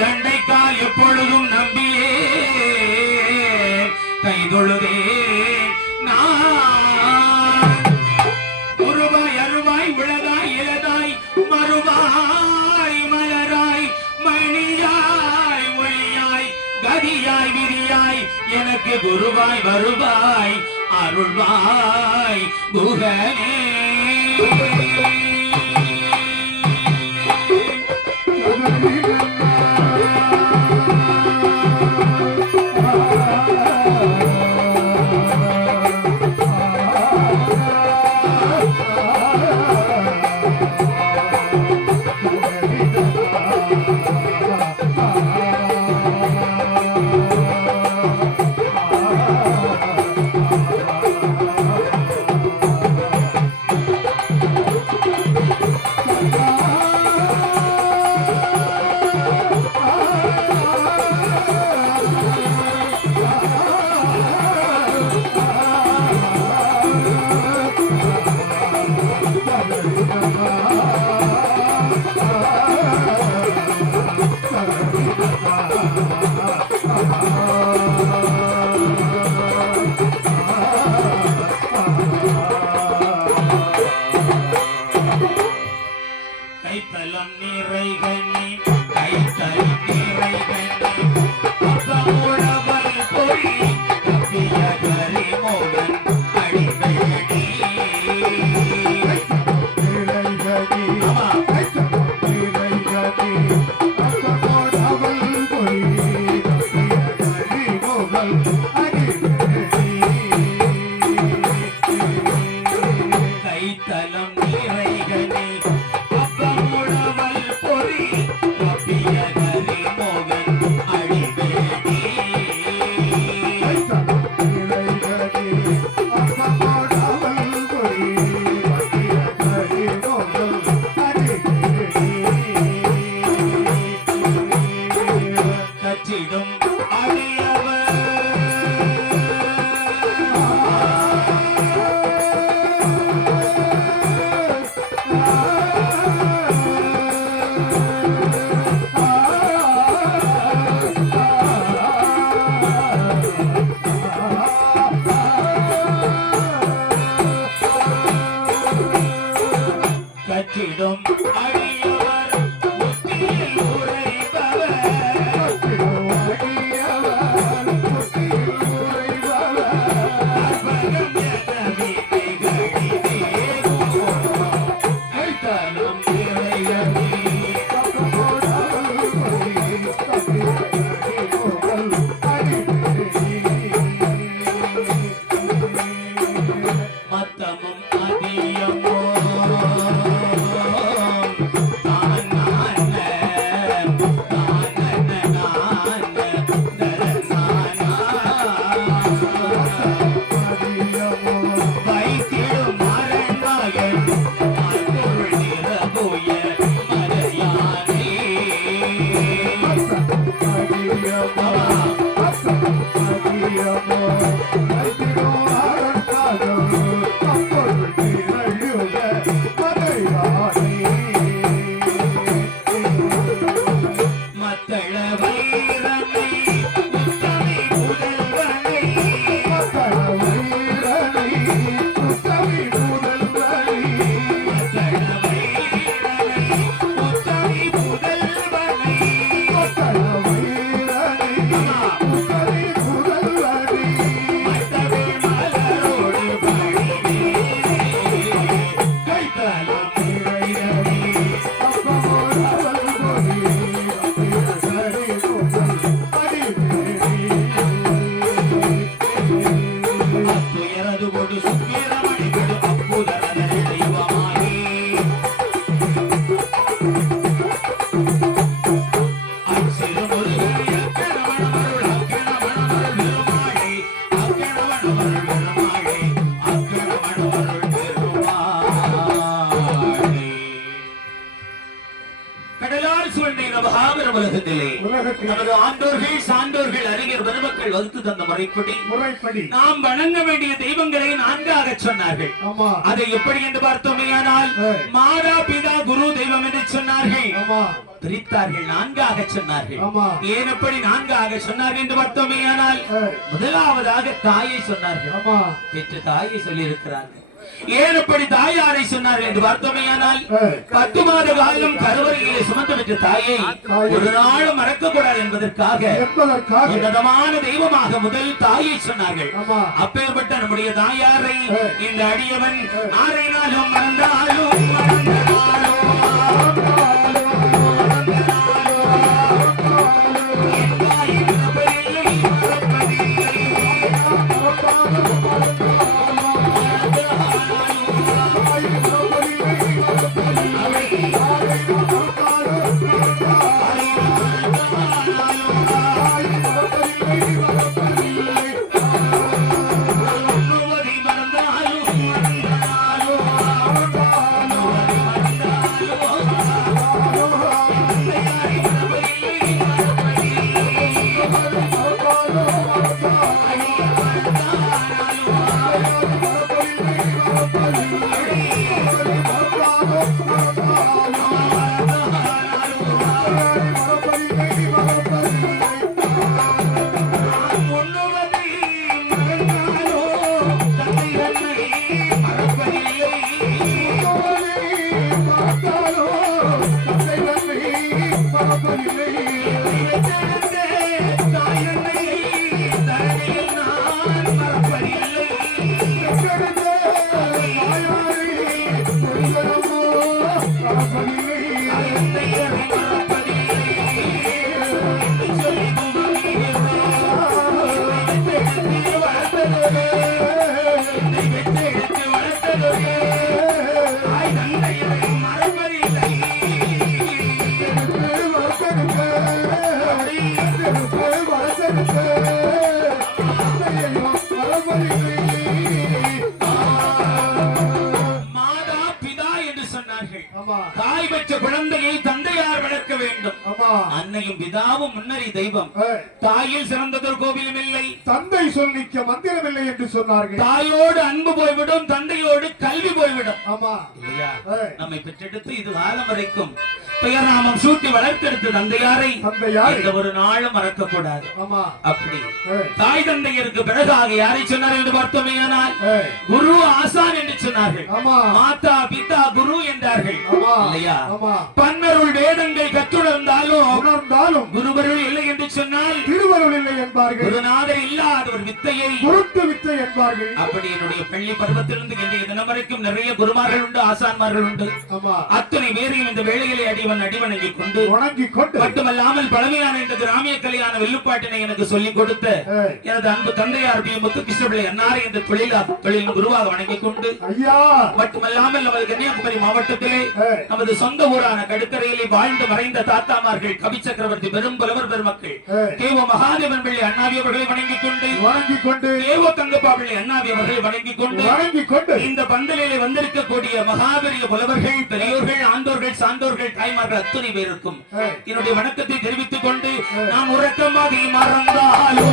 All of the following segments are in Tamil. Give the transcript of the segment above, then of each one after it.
தண்டைக்கால் எப்பொழுதும் நம்பியே கைதொழுதே நான் ஒருவாய் அருவாய் உளதாய் இலதாய் மறுவாய் மலராய் மணியாய் ஒளியாய் கதியாய் விதியாய் எனக்கு குருவாய் வருவாய் அருள்வாய் குகனே கைத்தலம் நிறைகனி கைத்தல் நிறைகனி அப்பமுழவல் பொழி கப்பிய கரிமோகன் அடிவேடி கைத்தலம் நிறைகனி கற்றிடும் அடியவர் புத்தியில் உரைபவர் அற்பகம் என விதிகளிலே கைத்தலம் நிறைகனி மத்தமும் அதியமோ சூழ்நிலை மகாபெரும் உலகத்திலே நமது ஆண்டோர்கள் சான்றோர்கள் அறிஞர் பெருமக்கள் வகுத்து தந்த முறைப்படி நாம் வணங்க வேண்டிய தெய்வங்களை நான்காக சொன்னார்கள். அதை எப்படி என்று பார்த்தோமேயானால் மாதா பிதா குரு தெய்வம் என்று சொன்னார்கள், பிரித்தார்கள், நான்காக சொன்னார்கள். ஏன் எப்படி நான்காக சொன்னார்கள் என்று பார்த்தோமேயானால் முதலாவதாக தாயை சொன்னார்கள், பெற்ற தாயை சொல்லி இருக்கிறார்கள். ஏன் எப்படி தாயாரை சொன்னார்கள் என்று பார்த்தோமேயானால் 10 மாத காலம் கருவறையிலே சுமந்து பெற்ற தாயை ஒரு நாளும் மறக்கக்கூடாது என்பதற்காக உன்னதமான தெய்வமாக முதல் தாயை சொன்னார்கள். அப்பேற்பட்ட நம்முடைய தாயாரை இந்த அடியவன் ஆரையினாலும் மறந்தாலும் தாய் பெற்ற குழந்தையை தந்தையார் வளர்க்க வேண்டும். அன்னையும் பிதாவும் முன்னறி தெய்வம். தாயில் சிறந்ததொரு கோவிலும் இல்லை, தந்தை சொல்லிக்க மந்திரம் இல்லை என்று சொன்னார்கள். தாயோடு அன்பு போய்விடும், தந்தையோடு கல்வி போய்விடும். நம்மை பெற்றெடுத்து இது காலம் வரைக்கும் பெயர் நாமம் சூட்டி வளர்த்தெடுத்த தந்தையாரை இந்த ஒரு நாளும் மறக்க கூடாது. அப்படி தாய் தந்தையருக்கு பிறகாக யாரை சொன்னார்கள் என்று பார்த்தோமேயானால் குரு ஆசான் என்று சொன்னார்கள். மாதா பிதா குரு என்றார்கள் இல்லையா? பன்னருள் வேதங்கள் கற்றுணர்ந்தாலும் குருவருள் இல்லை என்று சொன்னால் திருவருள் இல்லை என்பார்கள். குருநாதர் இல்லாத ஒரு வித்தையை குருட்டு வித்தை என்பார்கள். அப்படி என்னுடைய பள்ளி பருவத்திலிருந்து இன்றைய தினம் வரைக்கும் நிறைய குருமார்கள் உண்டு, ஆசான்மார்கள் உண்டு. அத்தனை பேரையும் இந்த வேளையிலே அடிவணங்கி கொண்டு மட்டுமல்லாமல் பழமையான இந்த கிராமிய கலையான வெள்ளுப்பாட்டினை எனக்கு சொல்லிக் கொடுத்த எனது அன்பு தந்தையார் பி. முத்துகிருஷ்ணபிள்ளை அன்னாரை இந்த தொழிலின் குருவாக வணங்கிக் கொண்டு மட்டுமல்லாமல் நமது கன்னியாகுமரி மாவட்டத்திலே நமது சொந்த ஊரான கடுக்கரையிலே வாழ்ந்து மறைந்த தாத்தாமார்கள் கவி சக்கரவர்த்தி பெரும் புலவர் பெருமக்கள் கேவோ மகாதேவன் பிள்ளை அண்ணாவி அவர்களை வணங்கிக் கொண்டு கேவோ தங்கப்பா பிள்ளை அண்ணாவி அவர்களை வணங்கிக் கொண்டு இந்த பந்தலிலே வந்திருக்கக்கூடிய மகாபெரிய புலவர்கள், பெரியோர்கள், ஆண்டோர்கள், சான்றோர்கள், தாய்மார்கள் அத்தனை பேருக்கும் என்னுடைய வணக்கத்தை தெரிவித்துக் கொண்டு நாம் உறக்கமாகி மறந்தாலோ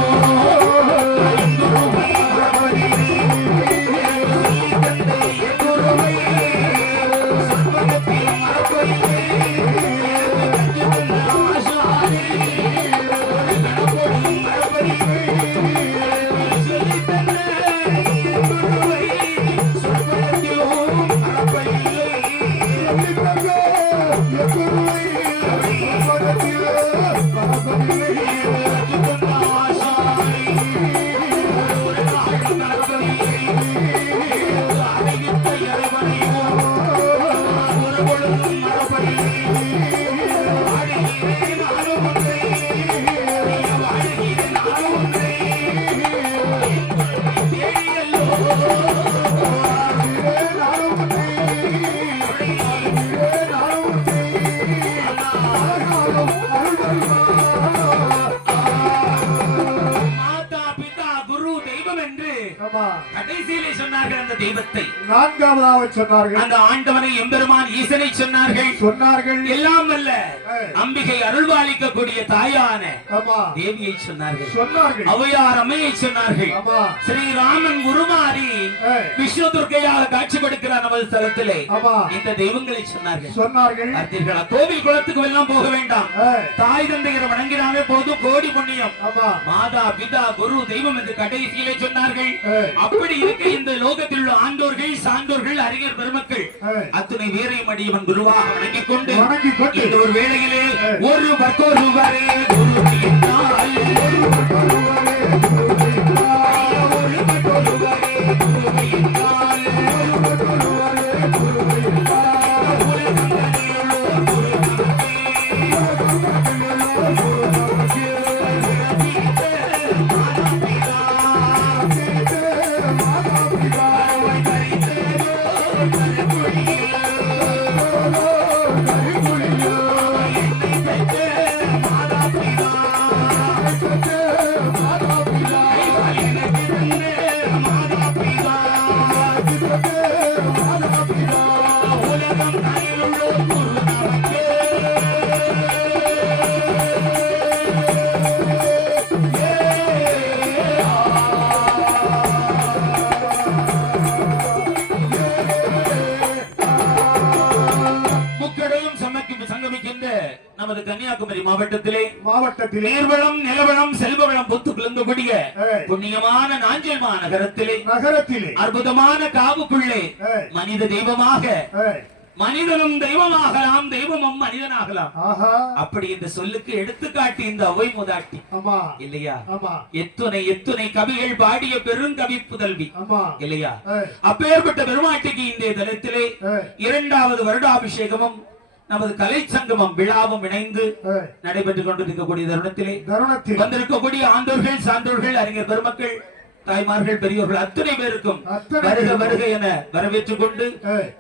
கடைசியிலே சொன்னார்கள் அந்த தெய்வத்தை, நான்காவதாக சொன்னார்கள் அந்த ஆண்டவனை எம்பெருமான் ஈசனை சொன்னார்கள். எல்லாம் அல்ல அம்பிகை அருள்வாளிக்கக்கூடிய தாயான தேவியை சொன்னார்கள். ஔவையார் அம்மையை சொன்னார்கள். ஸ்ரீராமன் உருமாறி விஷ்ணு துர்க்கையாக காட்சி கொடுக்கிறார் நமது ஸ்தலத்திலே. இந்த தெய்வங்களை சொன்னார்கள். கோவில் குளத்துக்கு எல்லாம் போக வேண்டாம், தாய் தந்தையரை வணங்கினாலே போதும், கோடி புண்ணியம். மாதா பிதா குரு தெய்வம் என்று கடைசியிலே சொன்னார்கள். அப்படி இருக்க இந்த லோகத்தில் உள்ள ஆண்டோர்கள் சான்றோர்கள் அறிஞர் பெருமக்கள் அத்துணை வீரையும் அடியவன் குருவாக வணங்கிக் கொண்டு இந்த ஒரு வேளையிலே ஒரு பக்கொருவரே குரு என்றால் நமது கன்னியாகுமரி மாவட்டத்திலே நீர்வளம் நிலவளம் செல்வவளம் பொத்து குலங்கக்கூடிய புண்ணியமான நாஞ்சில் நகரத்திலே அற்புதமான காவுக்குள்ளே மனித தெய்வமாக மனிதனும் தெய்வமாகலாம், தெய்வமும் மனிதனாகலாம். அப்படி இந்த சொல்லுக்கு எடுத்துக்காட்டி இந்த அவை முதாட்டி இல்லையா? எத்துணை எத்துணை கவிகள் பாடிய பெருங்கவி புதல்வி இல்லையா? அப்பேற்பட்ட பெருமாட்டிக்கு இந்த தலத்திலே 2வது வருடாபிஷேகமும் நமது கலை சங்கமம் விழாவும் இணைந்து நடைபெற்றுக் கொண்டிருக்கக்கூடிய தருணத்திலே வந்திருக்கக்கூடிய ஆண்டோர்கள் சான்றோர்கள் அறிஞர் பெருமக்கள் தாய்மார்கள் பெரியோர்கள் அத்தனை பேருக்கும் வருக வருக என வரவேற்றுக் கொண்டு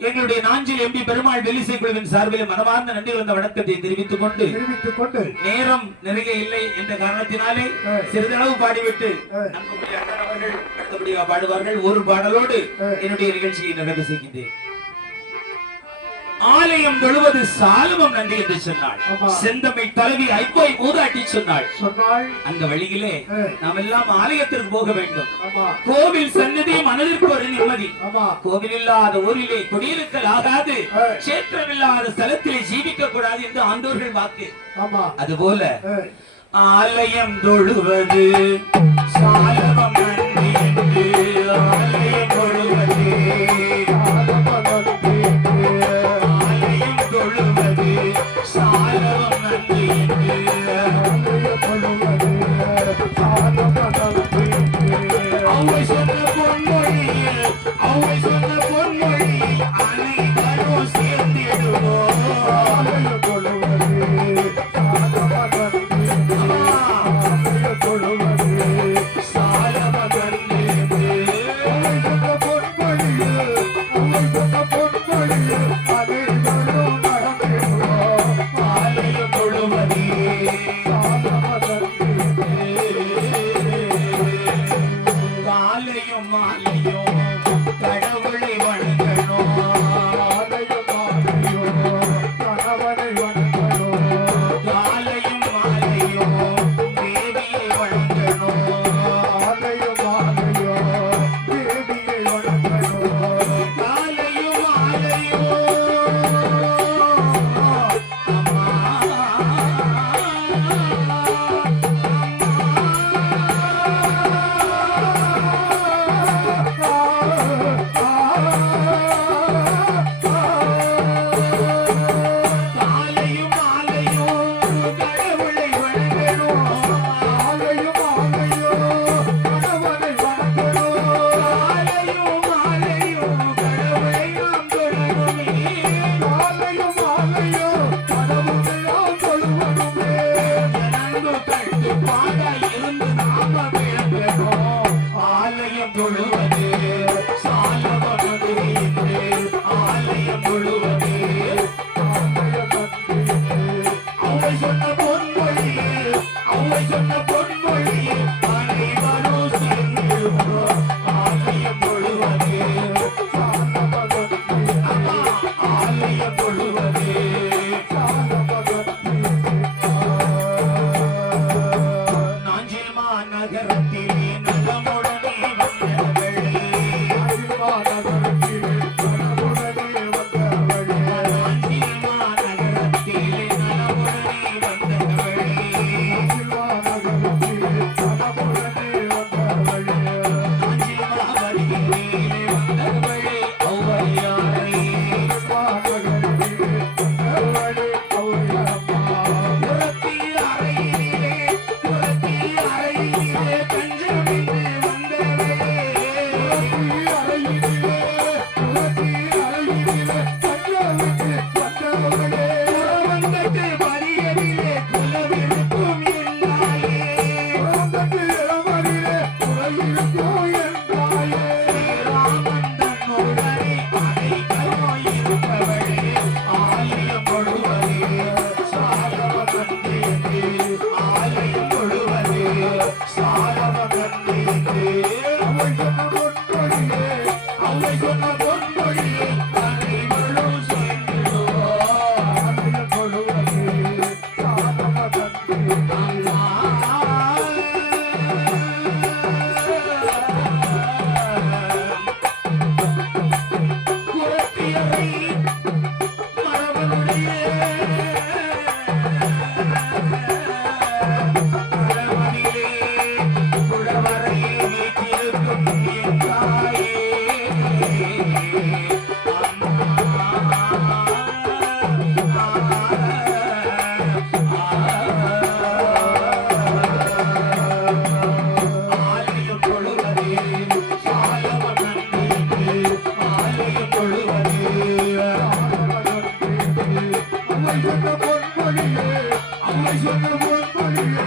எங்களுடைய நாஞ்சில் எம்பி பெருமாள் வெள்ளிசை குழுவின் சார்பில் மனமார்ந்த நன்றி வந்த வணக்கத்தை தெரிவித்துக் கொண்டு நேரம் நிறைய இல்லை என்ற காரணத்தினாலே சிறிதளவு பாடிவிட்டு நம்முடைய அண்ணன் அடுத்தபடியாக பாடுவார்கள். ஒரு பாடலோடு என்னுடைய நிகழ்ச்சியை நிறைவு செய்கின்றேன். ஆலயம் தொழுவது சாலுவம் நன்றி என்று சொன்னாள். செந்தமிழ் தலைவி ஐப்போய் மூதாட்டி சொன்னாள். அந்த வழியிலே நாம் எல்லாம் ஆலயத்திற்கு போக வேண்டும். கோவில் சன்னதி மனதிற்கு ஒரு நிம்மதி. கோவில் இல்லாத ஊரிலே குடியிருக்கல் ஆகாது, கஷேத்திரம் இல்லாத ஸ்தலத்திலே ஜீவிக்க கூடாது என்று ஆண்டோர்கள் வாக்கு. அதுபோல ஆலயம் தொழுவது சாலுவம் நன்றி என்று ஆலயம் தொழுவது தொழுவது அம்மை சொன்ன பொன்மொழியே